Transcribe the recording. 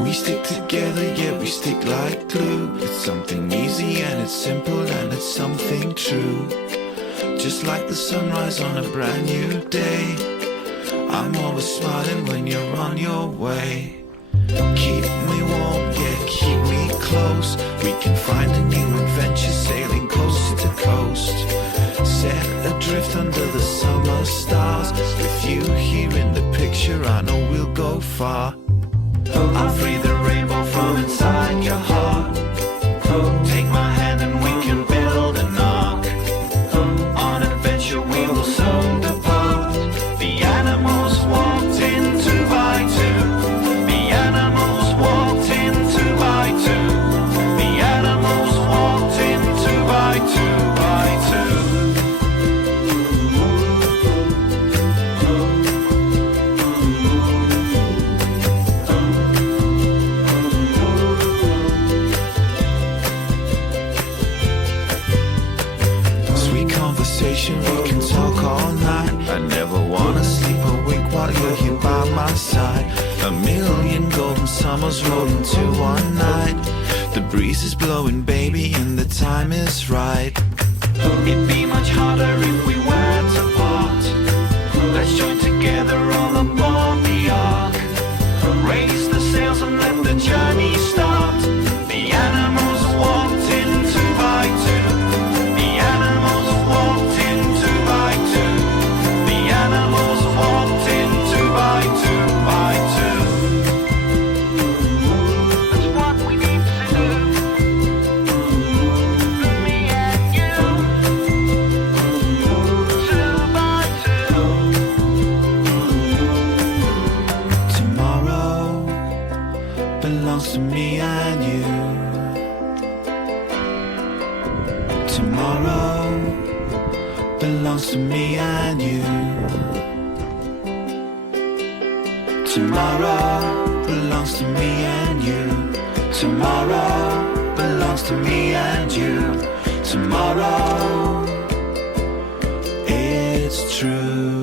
We stick together, yeah, we stick like glue. It's something easy and it's simple and it's something true. Just like the sunrise on a brand new day, I'm always smiling when you're on your way. Keep me warm, yeah, keep me close. We can find a new adventure sailing coast to coast. Set adrift under the summer stars. With you here in the picture, I know we'll go far. I'll free the rainbow from inside your heart. Take my hand and we can build an ark. On adventure we will soon depart. The animals walked in two by two. The animals walked in two by two. The animals walked in two by two by two. We can talk all night. I never wanna sleep or wake while you're here by my side. A million golden summers roll into one night. The breeze is blowing, baby, and the time is right. It'd be much harder if we were to part. Let's join together all aboard the ark. Raise the sails and let the journey start. The animals walked in two by two. The animals walked in two by two. The animals walked in two by two by two. That's what we need to do. Me and you. Two by two. Tomorrow belongs to me and you. Tomorrow belongs to me and you. Tomorrow belongs to me and you. Tomorrow belongs to me and you. Tomorrow, it's true.